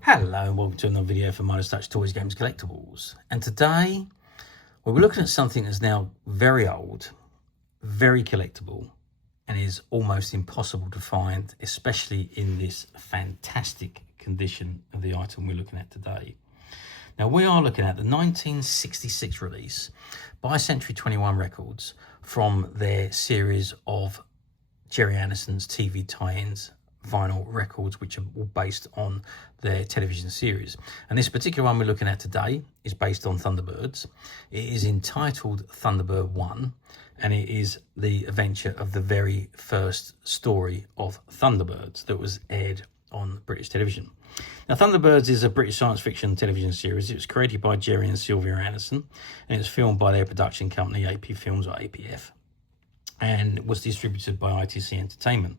Hello and welcome to another video for Midas Touch Toys, Games, Collectibles. And today we're looking at something that's now very old, very collectible, and is almost impossible to find, especially in this fantastic condition of the item we're looking at today. Now we are looking at the 1966 release by Century 21 Records from their series of Gerry Andersons TV tie-ins vinyl records, which are all based on their television series. And this particular one we're looking at today is based on Thunderbirds. It is entitled Thunderbird 1, and it is the adventure of the very first story of Thunderbirds that was aired on British television. Now, Thunderbirds is a British science fiction television series. It was created by Gerry and Sylvia Anderson, and it was filmed by their production company, AP Films, or APF, and was distributed by ITC Entertainment.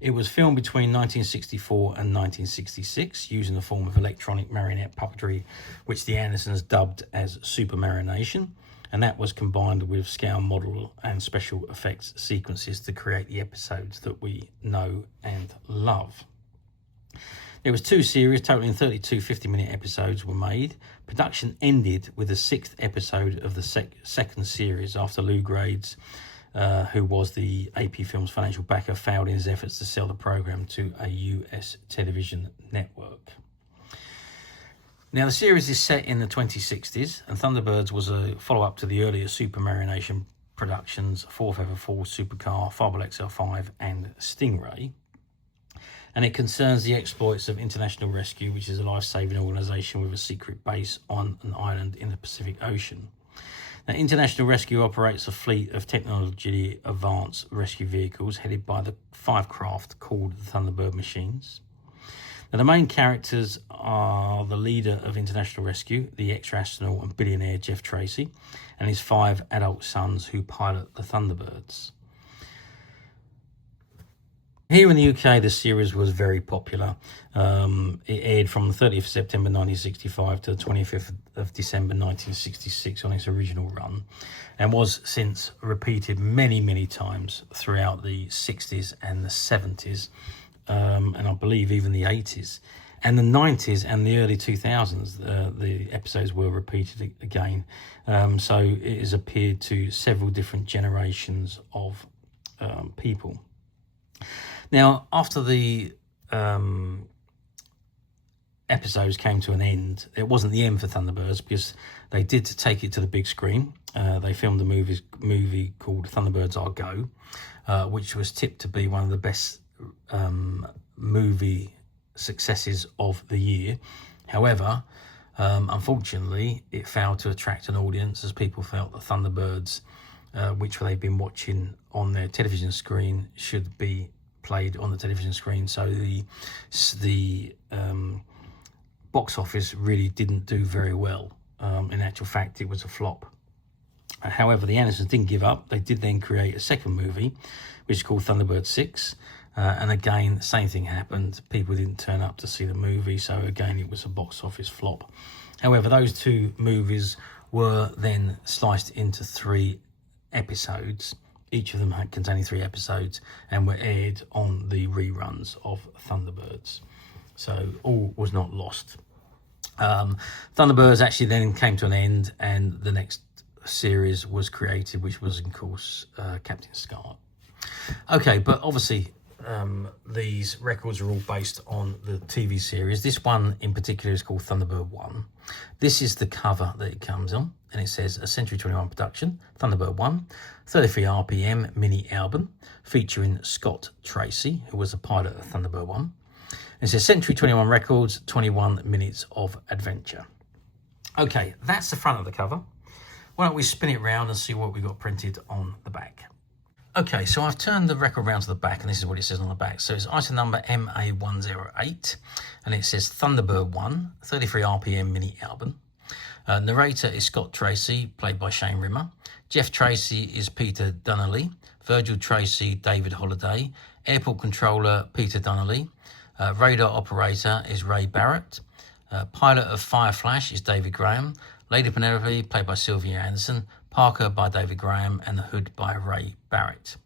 It was filmed between 1964 and 1966 using a form of electronic marionette puppetry, which the Andersons dubbed as super marination, and that was combined with scale model and special effects sequences to create the episodes that we know and love. There was two series totaling 32 50-minute episodes were made. Production ended with the sixth episode of the second series after Lou Grades, who was the AP Films financial backer, failed in his efforts to sell the program to a US television network. Now, the series is set in the 2060s, and Thunderbirds was a follow-up to the earlier Super Marination productions, 4th Ever Force, Supercar, Fireball XL5, and Stingray. And it concerns the exploits of International Rescue, which is a life-saving organisation with a secret base on an island in the Pacific Ocean. Now, International Rescue operates a fleet of technologically advanced rescue vehicles headed by the 5 craft called the Thunderbird machines. Now, the main characters are the leader of International Rescue, the ex-astronaut and billionaire Scott Tracy, and his 5 adult sons who pilot the Thunderbirds. Here in the UK, the series was very popular. It aired from the 30th of September 1965 to the 25th of December 1966 on its original run, and was since repeated many, many times throughout the 60s and the 70s, and I believe even the 80s. And the 90s and the early 2000s, the episodes were repeated again. So it has appeared to several different generations of people. Now, after the episodes came to an end, it wasn't the end for Thunderbirds, because they did take it to the big screen. They filmed a movie called Thunderbirds Are Go, which was tipped to be one of the best movie successes of the year. However, unfortunately, it failed to attract an audience, as people felt that Thunderbirds, which they've been watching on their television screen, should be played on the television screen. So the box office really didn't do very well. In actual fact, it was a flop. However, the Andersons didn't give up. They did then create a second movie, which is called Thunderbird 6. And again, same thing happened. People didn't turn up to see the movie. So again, it was a box office flop. However, those two movies were then sliced into 3 episodes, each of them had containing 3 episodes, and were aired on the reruns of Thunderbirds. So all was not lost. Thunderbirds actually then came to an end, and the next series was created, which was, of course, Captain Scott. Okay, but obviously these records are all based on the TV series. This one in particular is called Thunderbird 1. This is the cover that it comes on, and it says a Century 21 production, Thunderbird 1, 33 RPM mini album featuring Scott Tracy, who was a pilot of Thunderbird 1. And it says Century 21 Records, 21 minutes of adventure. Okay, that's the front of the cover. Why don't we spin it around and see what we got printed on the back. Okay, so I've turned the record around to the back, and this is what it says on the back. So it's item number MA108, and it says Thunderbird 1, 33 RPM mini album. Narrator is Scott Tracy, played by Shane Rimmer. Scott Tracy is Peter Dunnerley. Virgil Tracy, David Holliday. Airport controller, Peter Dunnerley. Radar operator is Ray Barrett. Pilot of Fire Flash is David Graham. Lady Penelope, played by Sylvia Anderson. Parker by David Graham, and the Hood by Ray Barrett.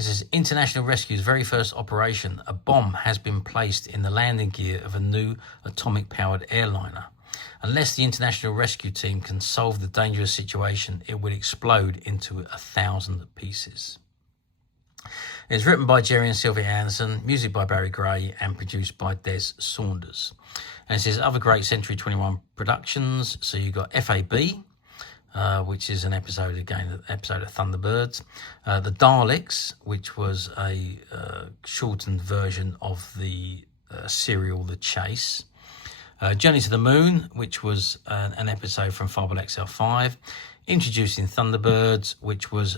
It says, International Rescue's very first operation. A bomb has been placed in the landing gear of a new atomic-powered airliner. Unless the International Rescue Team can solve the dangerous situation, it will explode into 1,000 pieces. It's written by Gerry and Sylvia Anderson, music by Barry Gray, and produced by Des Saunders. And it says other great Century 21 productions. So you've got FAB, which is an episode of Thunderbirds. The Daleks, which was a shortened version of the serial The Chase. Journey to the Moon, which was an episode from Fable XL5. Introducing Thunderbirds, which was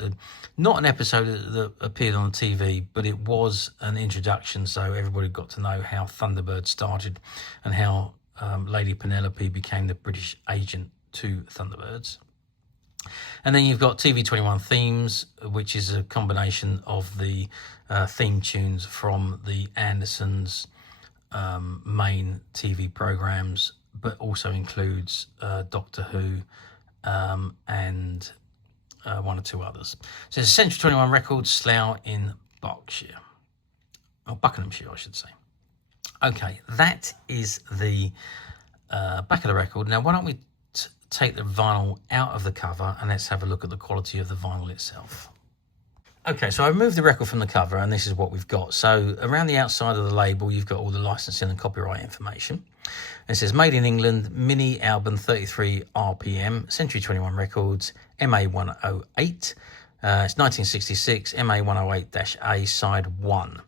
not an episode that appeared on the TV, but it was an introduction, so everybody got to know how Thunderbird started and how Lady Penelope became the British agent to Thunderbirds. And then you've got TV21 Themes, which is a combination of the theme tunes from the Andersons' main TV programs, but also includes Doctor Who and one or two others. So it's Century 21 Records, Slough in Berkshire, or Buckinghamshire, I should say. Okay, that is the back of the record. Now, why don't we take the vinyl out of the cover and let's have a look at the quality of the vinyl itself. Okay, so I removed the record from the cover and this is what we've got. So around the outside of the label, you've got all the licensing and copyright information. It says Made in England, mini album 33 RPM, Century 21 Records, MA108. It's 1966, MA108-A, side 1.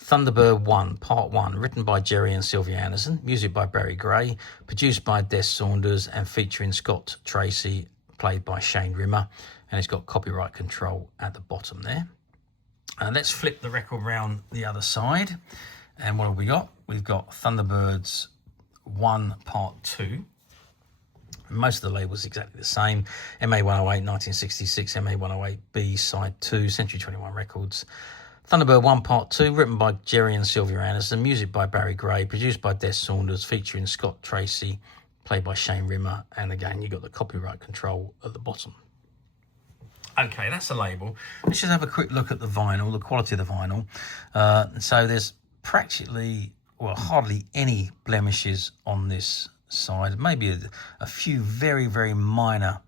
Thunderbird 1, Part 1, written by Gerry and Sylvia Anderson, music by Barry Gray, produced by Des Saunders and featuring Scott Tracy, played by Shane Rimmer, and it's got copyright control at the bottom there. Let's flip the record round the other side, and what have we got? We've got Thunderbirds 1, Part 2. Most of the labels exactly the same. MA108, 1966, MA108B, side 2, Century 21 Records. Thunderbird 1 Part 2, written by Gerry and Sylvia Anderson, music by Barry Gray, produced by Des Saunders, featuring Scott Tracy, played by Shane Rimmer, and again, you've got the copyright control at the bottom. Okay, that's the label. Let's just have a quick look at the vinyl, the quality of the vinyl. So there's practically, well, hardly any blemishes on this side, maybe a few very, very minor,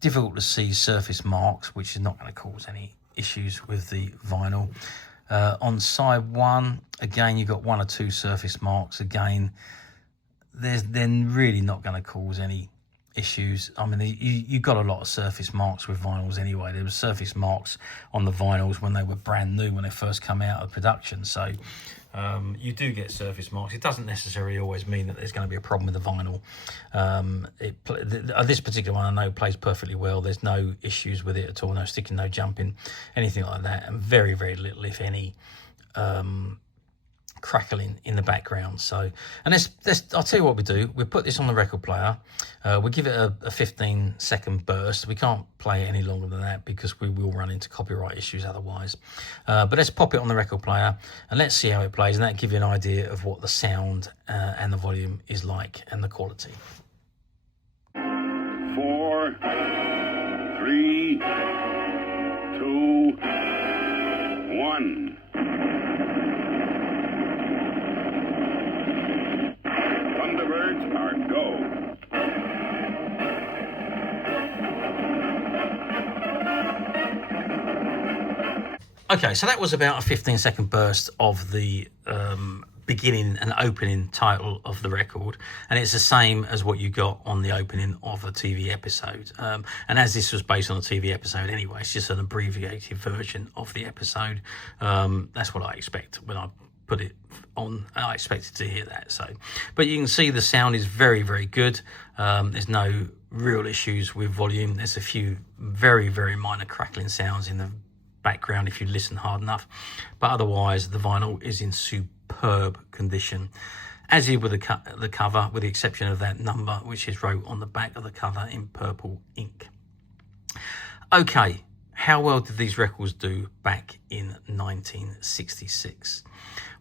difficult to see surface marks, which is not going to cause any issues with the vinyl. On side 1, again, you've got 1 or 2 surface marks. Again, they're really not going to cause any issues. I mean, you got a lot of surface marks with vinyls anyway. There were surface marks on the vinyls when they were brand new, when they first come out of production. So you do get surface marks. It doesn't necessarily always mean that there's going to be a problem with the vinyl. This particular one I know plays perfectly well. There's no issues with it at all. No sticking, no jumping, anything like that. And very, very little, if any, crackling in the background. So, and I'll tell you what we do. We put this on the record player. We give it a 15-second burst. We can't play it any longer than that because we will run into copyright issues otherwise. But let's pop it on the record player and let's see how it plays, and that'll give you an idea of what the sound and the volume is like and the quality. 4, 3, 2, 1. Thunderbirds are go. Okay, so that was about a 15-second burst of the beginning and opening title of the record, and it's the same as what you got on the opening of a TV episode. And as this was based on a TV episode anyway, it's just an abbreviated version of the episode. That's what I expect when I put it on. I expected to hear that. So, but you can see the sound is very, very good. There's no real issues with volume. There's a few very, very minor crackling sounds in the background if you listen hard enough, but otherwise the vinyl is in superb condition, as is with the cover, with the exception of that number which is wrote on the back of the cover in purple ink. Okay, how well did these records do back in 1966?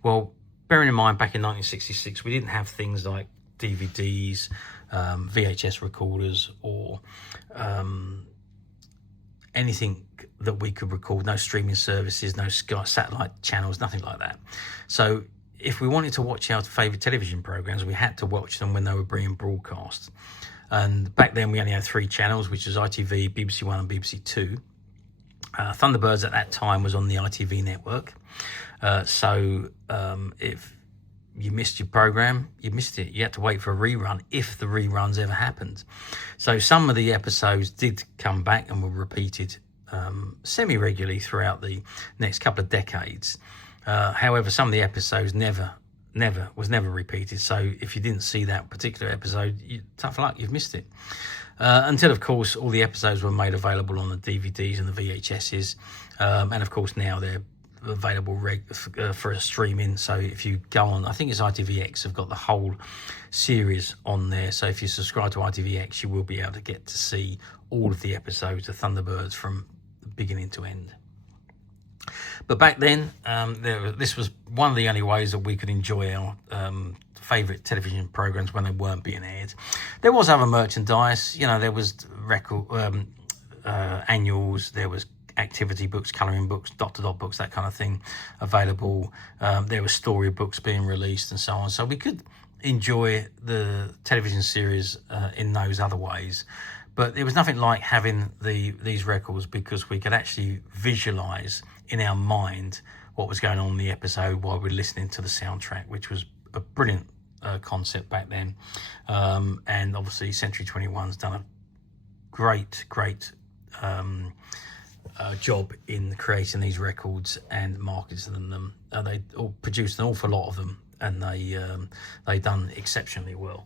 Well, bearing in mind back in 1966 we didn't have things like DVDs, VHS recorders, or anything that we could record, no streaming services, no Sky satellite channels, nothing like that. So if we wanted to watch our favourite television programmes, we had to watch them when they were being broadcast. And back then we only had 3 channels, which was ITV, BBC One and BBC Two. Thunderbirds at that time was on the ITV network. So if you missed your programme, you missed it. You had to wait for a rerun if the reruns ever happened. So some of the episodes did come back and were repeated semi-regularly throughout the next couple of decades. However, some of the episodes never repeated. So if you didn't see that particular episode, tough luck, you've missed it. Until, of course, all the episodes were made available on the DVDs and the VHSs. And, of course, now they're available for streaming. So if you go on, I think it's ITVX, have got the whole series on there. So if you subscribe to ITVX, you will be able to get to see all of the episodes of Thunderbirds from beginning to end. But back then, this was one of the only ways that we could enjoy our favourite television programmes when they weren't being aired. There was other merchandise, you know, there was record annuals, there was activity books, colouring books, dot-to-dot books, that kind of thing available. There were story books being released and so on. So we could enjoy the television series in those other ways. But there was nothing like having these records, because we could actually visualise in our mind what was going on in the episode while we're listening to the soundtrack, which was a brilliant concept back then. And obviously Century 21's done a great job in creating these records and marketing them. They all produced an awful lot of them, and they done exceptionally well.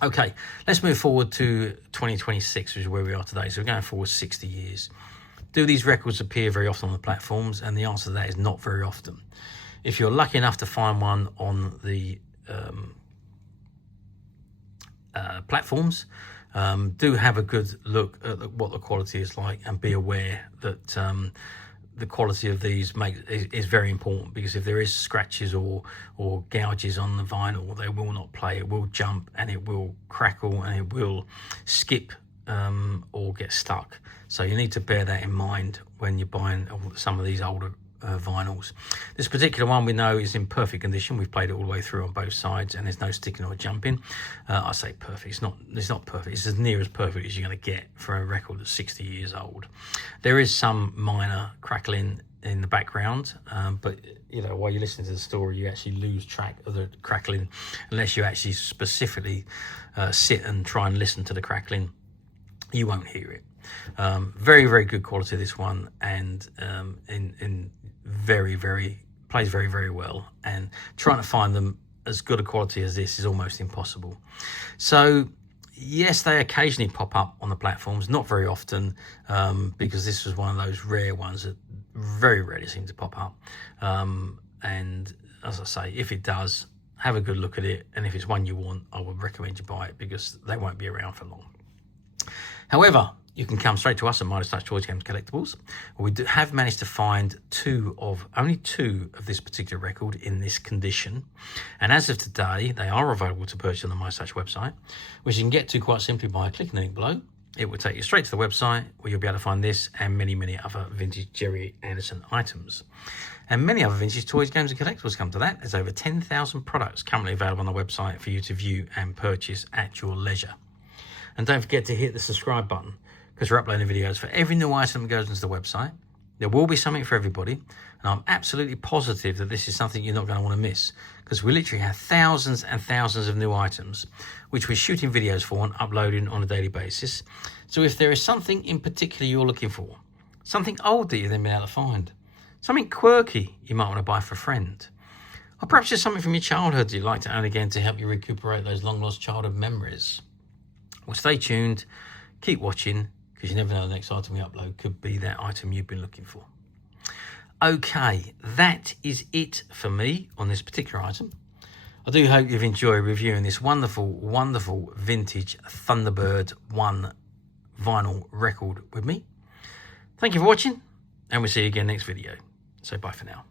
Okay, let's move forward to 2026, which is where we are today. So we're going forward 60 years. Do these records appear very often on the platforms? And the answer to that is not very often. If you're lucky enough to find one on the platforms, do have a good look at what the quality is like, and be aware that the quality of these is very important, because if there is scratches or gouges on the vinyl, they will not play. It will jump and it will crackle and it will skip or get stuck. So you need to bear that in mind when you're buying some of these older vinyls. This particular one we know is in perfect condition. We've played it all the way through on both sides, and there's no sticking or jumping. I say perfect. It's not perfect. It's as near as perfect as you're going to get for a record that's 60 years old. There is some minor crackling in the background, but you know, while you're listening to the story, you actually lose track of the crackling unless you actually specifically sit and try and listen to the crackling. You won't hear it. Very good quality, this one, and in very plays very well, and trying to find them as good a quality as this is almost impossible. So yes, they occasionally pop up on the platforms, not very often, because this was one of those rare ones that very rarely seem to pop up. And as I say, if it does, have a good look at it, and if it's one you want, I would recommend you buy it, because they won't be around for long. However, you can come straight to us at Midas Touch Toys Games Collectibles. We have managed to find only two of this particular record in this condition. And as of today, they are available to purchase on the Midas Touch website, which you can get to quite simply by clicking the link below. It will take you straight to the website, where you'll be able to find this and many other vintage Gerry Anderson items. And many other vintage toys, games and collectibles come to that. There's over 10,000 products currently available on the website for you to view and purchase at your leisure. And don't forget to hit the subscribe button, because we're uploading videos for every new item that goes into the website. There will be something for everybody, and I'm absolutely positive that this is something you're not going to want to miss, because we literally have thousands and thousands of new items, which we're shooting videos for and uploading on a daily basis. So if there is something in particular you're looking for, something old that you've then been able to find, something quirky you might want to buy for a friend, or perhaps just something from your childhood you'd like to own again to help you recuperate those long-lost childhood memories, well, stay tuned, keep watching, because you never know, the next item we upload could be that item you've been looking for. Okay, that is it for me on this particular item. I do hope you've enjoyed reviewing this wonderful vintage Thunderbird 1 vinyl record with me. Thank you for watching, and we'll see you again next video. So bye for now.